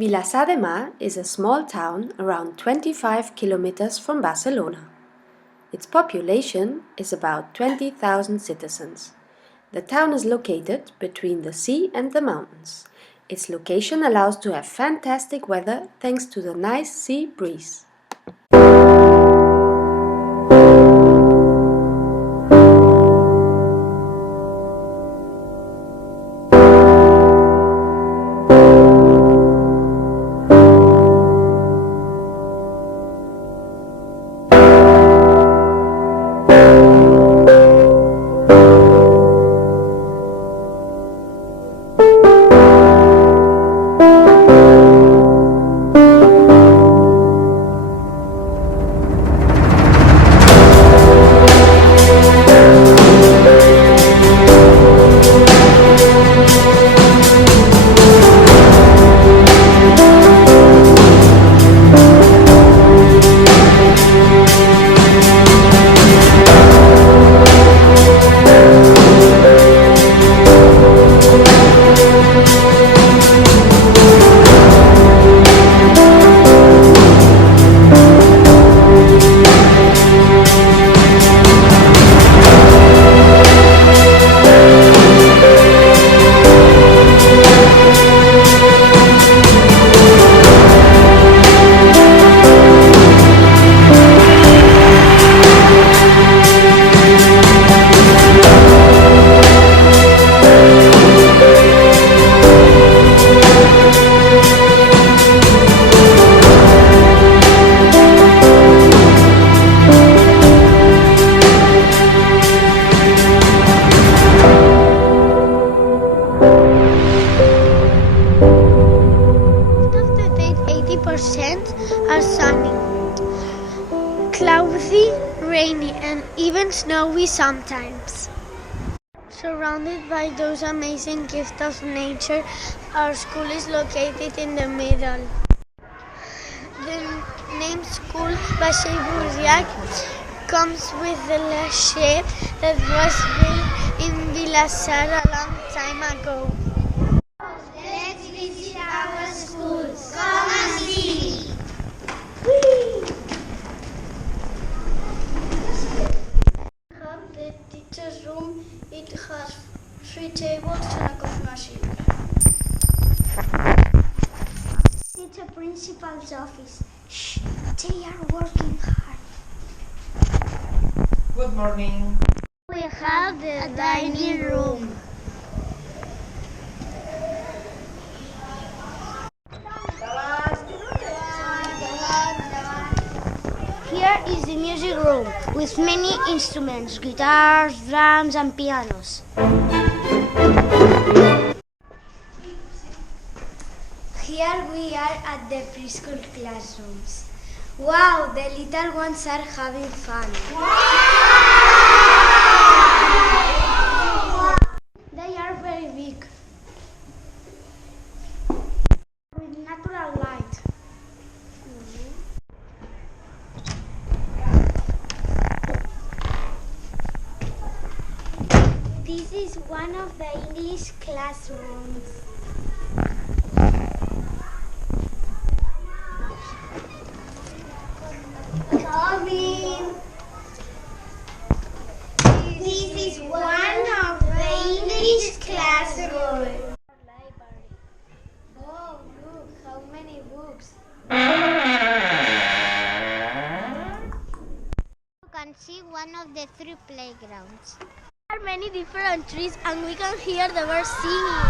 Vilassar de Mar is a small town around 25 kilometers from Barcelona. Its population is about 20,000 citizens. The town is located between the sea and the mountains. Its location allows to have fantastic weather thanks to the nice sea breeze. Are sunny, cloudy, rainy, and even snowy sometimes. Surrounded by those amazing gifts of nature, our school is located in the middle. The name School Vaixell Burriac comes with the last ship that was built in Vilassar a long time ago. Let's visit our school. Come and see. The teacher's room. It has 3 tables and a coffee machine. It's a principal's office. Shh, they are working hard. Good morning. We have the dining room. Here is the music room with many instruments, guitars, drums and pianos. Here we are at the preschool classrooms. Wow, the little ones are having fun. They are very big, with natural light. This is one of the English classrooms. Come in. This is one of the English classrooms. Library. Oh, look, how many books. You can see one of the 3 playgrounds. There are many different trees and we can hear the birds singing.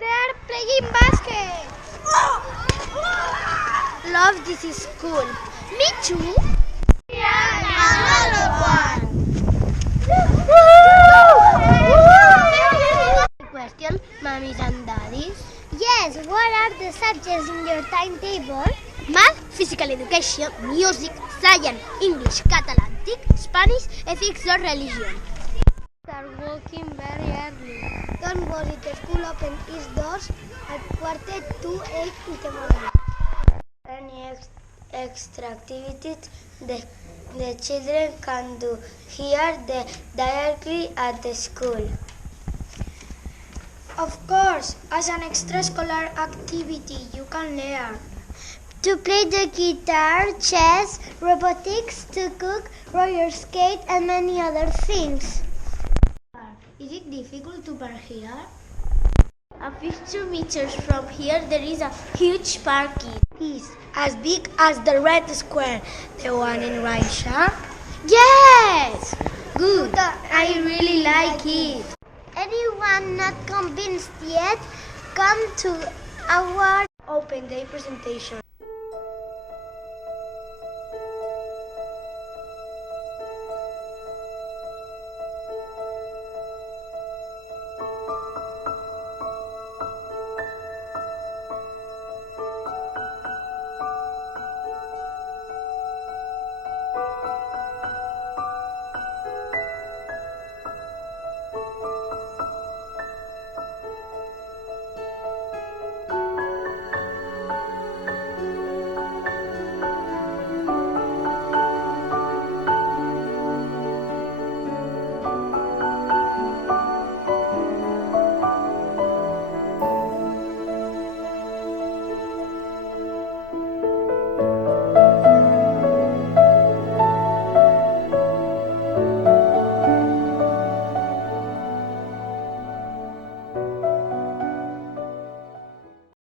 They are playing basket. Love this school. Me too. Another one. Question, mummies and daddies. Yes, what are the subjects in your timetable? Math, physical education, music, science, English, Catalan, TIC, Spanish, ethics or religion. Start working very early. Don't worry, the school opens its doors at 7:45 in the morning. Any extra activities the children can do here directly at the school. of course. As an extracurricular activity, you can learn to play the guitar, chess, robotics, to cook, roller skate, and many other things. Is it difficult to park here? A few meters from here, there is a huge parking. Is as big as the Red Square, the one in Raisha? Yes! Good. I really like it. Anyone not convinced yet, come to our Open day presentation.